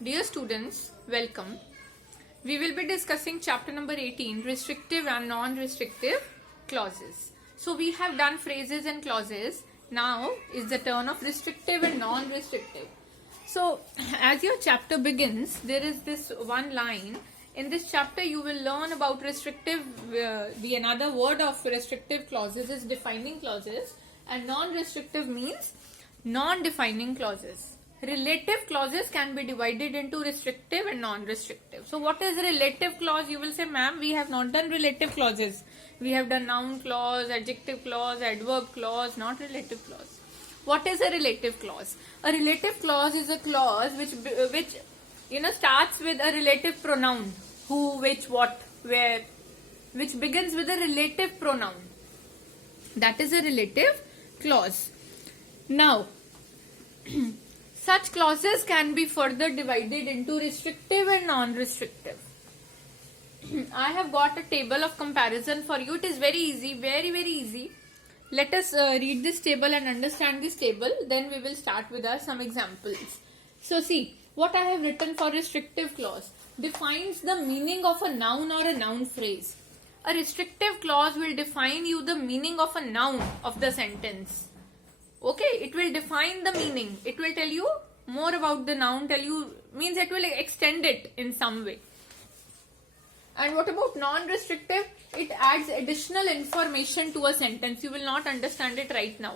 Dear students, welcome. We will be discussing chapter number 18, restrictive and non-restrictive clauses. So we have done phrases and clauses. Now is the turn of restrictive and non-restrictive. So as your chapter begins, there is this one line. In this chapter you will learn about restrictive, the another word of restrictive clauses is defining clauses, and non-restrictive means non-defining clauses. Relative clauses can be divided into restrictive and non-restrictive. So what is relative clause? You will say, ma'am, we have not done relative clauses. We have done noun clause, adjective clause, adverb clause, not relative clause. What is a relative clause? A relative clause is a clause which starts with a relative pronoun. Who, which, what, where, which begins with a relative pronoun. That is a relative clause. Now, such clauses can be further divided into restrictive and non-restrictive. I have got a table of comparison for you. It is very easy, very easy. Let us read this table and understand this table. Then we will start with some examples. So see, what I have written for restrictive clause defines the meaning of a noun or a noun phrase. A restrictive clause will define you the meaning of a noun of the sentence. Okay, it will define the meaning. It will tell you more about the noun, means it will extend it in some way. And what about non-restrictive? It adds additional information to a sentence. You will not understand it right now.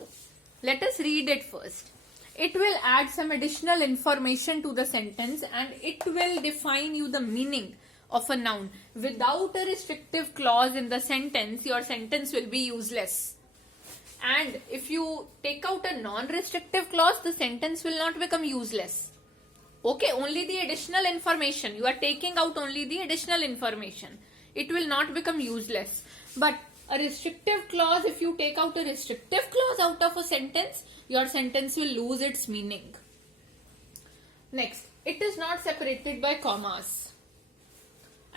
Let us read it first. It will add some additional information to the sentence and it will define you the meaning of a noun. Without a restrictive clause in the sentence, your sentence will be useless. And if you take out a non-restrictive clause, the sentence will not become useless. Okay, only the additional information. You are taking out only the additional information. It will not become useless. But a restrictive clause, if you take out a restrictive clause out of a sentence, your sentence will lose its meaning. Next, it is not separated by commas.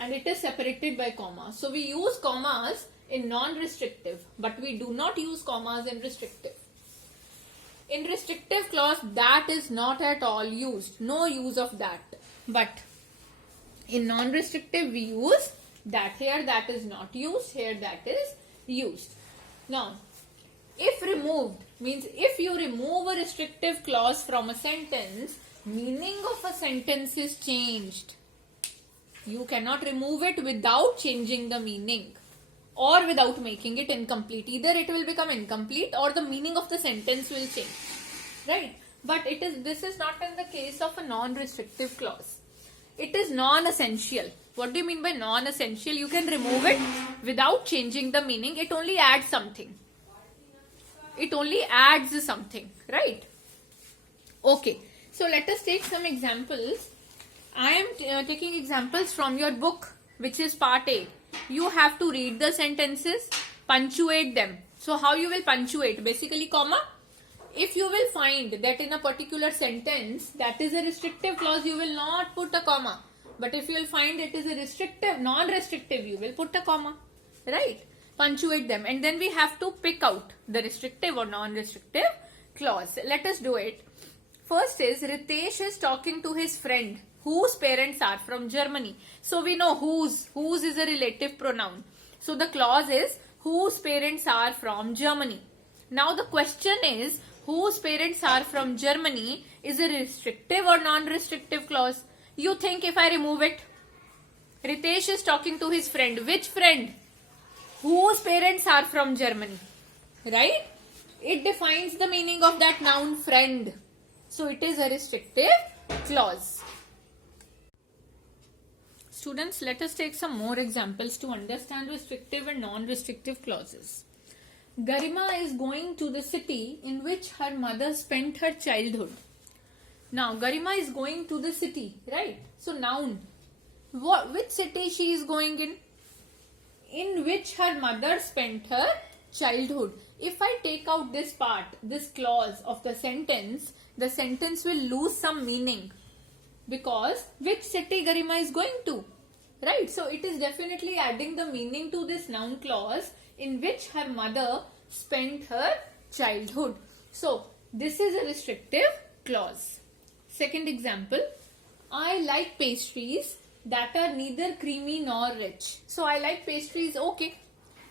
And it is separated by commas. So we use commas in non-restrictive, but we do not use commas in restrictive. In restrictive clause, that is not at all used. No use of that. But in non-restrictive, we use that. Here that is not used. Here that is used. Now, if removed, means if you remove a restrictive clause from a sentence, meaning of a sentence is changed. You cannot remove it without changing the meaning or without making it incomplete. Either it will become incomplete or the meaning of the sentence will change. Right? But this is not in the case of a non-restrictive clause. It is non-essential. What do you mean by non-essential? You can remove it without changing the meaning. It only adds something. It only adds something. Right? Okay. So let us take some examples. I am taking examples from your book, which is part A. You have to read the sentences, punctuate them. So how you will punctuate? Basically, comma. If you will find that in a particular sentence that is a restrictive clause, you will not put a comma. But if you will find it is a restrictive, non-restrictive, you will put a comma. Right? Punctuate them. And then we have to pick out the restrictive or non-restrictive clause. Let us do it. First is, Ritesh is talking to his friend whose parents are from Germany. So we know whose is a relative pronoun. So the clause is whose parents are from Germany. Now the question is, whose parents are from Germany is a restrictive or non-restrictive clause. You think if I remove it? Ritesh is talking to his friend. Which friend? Whose parents are from Germany. Right? It defines the meaning of that noun friend. So it is a restrictive clause. Students, let us take some more examples to understand restrictive and non-restrictive clauses. Garima is going to the city in which her mother spent her childhood. Now, Garima is going to the city, right? So, noun. Which city she is going in? In which her mother spent her childhood. If I take out this part, this clause of the sentence will lose some meaning. Because which city Garima is going to? Right? So it is definitely adding the meaning to this noun clause in which her mother spent her childhood. So this is a restrictive clause. Second example. I like pastries that are neither creamy nor rich. So I like pastries, okay.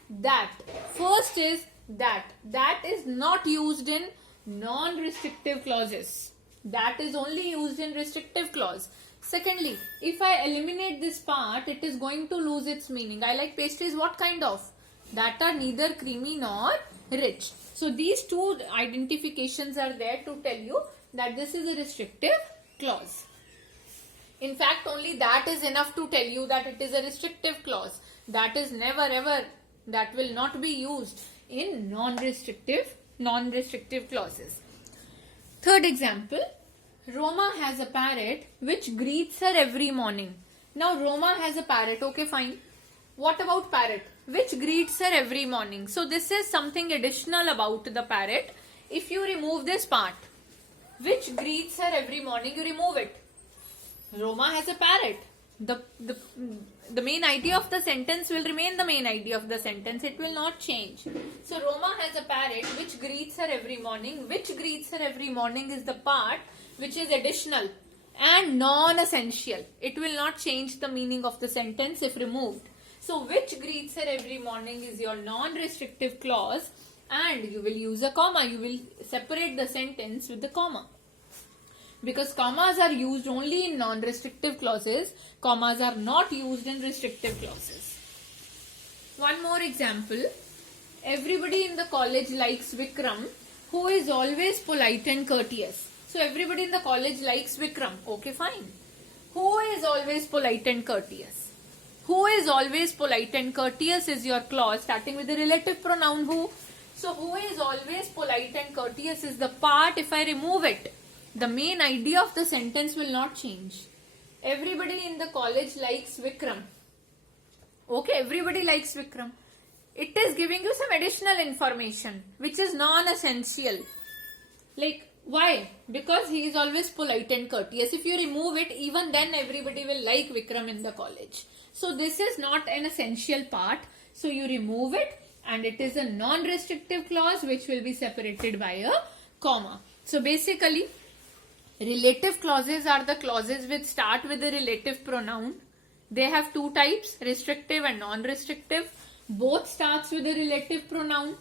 That. First is that. That is not used in non-restrictive clauses. That is only used in restrictive clause. Secondly, if I eliminate this part, it is going to lose its meaning. I like pastries, what kind of? That are neither creamy nor rich. So these two identifications are there to tell you that this is a restrictive clause. In fact, only that is enough to tell you that it is a restrictive clause. That is never ever, that will not be used in non-restrictive clauses. Third example, Roma has a parrot which greets her every morning. Now Roma has a parrot, okay fine. What about parrot? Which greets her every morning. So this is something additional about the parrot. If you remove this part, which greets her every morning, you remove it. Roma has a parrot. The main idea of the sentence will remain the main idea of the sentence. It will not change. So Roma has a parrot which greets her every morning. Which greets her every morning is the part which is additional and non-essential. It will not change the meaning of the sentence if removed. So which greets her every morning is your non-restrictive clause, and you will use a comma. You will separate the sentence with the comma. Because commas are used only in non-restrictive clauses, commas are not used in restrictive clauses. One more example. Everybody in the college likes Vikram, who is always polite and courteous. So everybody in the college likes Vikram. Okay, fine. Who is always polite and courteous? Who is always polite and courteous is your clause starting with the relative pronoun who. So who is always polite and courteous is the part. If I remove it, the main idea of the sentence will not change. Everybody in the college likes Vikram. Okay, everybody likes Vikram. It is giving you some additional information which is non-essential. Like, why? Because he is always polite and courteous. If you remove it, even then everybody will like Vikram in the college. So this is not an essential part. So you remove it, and it is a non-restrictive clause which will be separated by a comma. So basically, relative clauses are the clauses which start with the relative pronoun. They have two types, restrictive and non-restrictive. Both starts with a relative pronoun.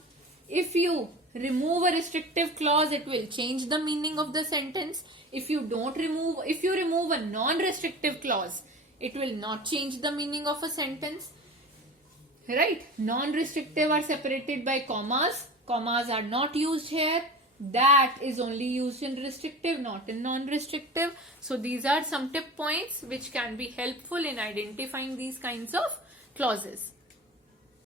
If you remove a restrictive clause, it will change the meaning of the sentence. If you remove a non-restrictive clause, it will not change the meaning of a sentence. Right? Non-restrictive are separated by commas. Commas are not used here. That is only used in restrictive, not in non-restrictive. So these are some tip points which can be helpful in identifying these kinds of clauses.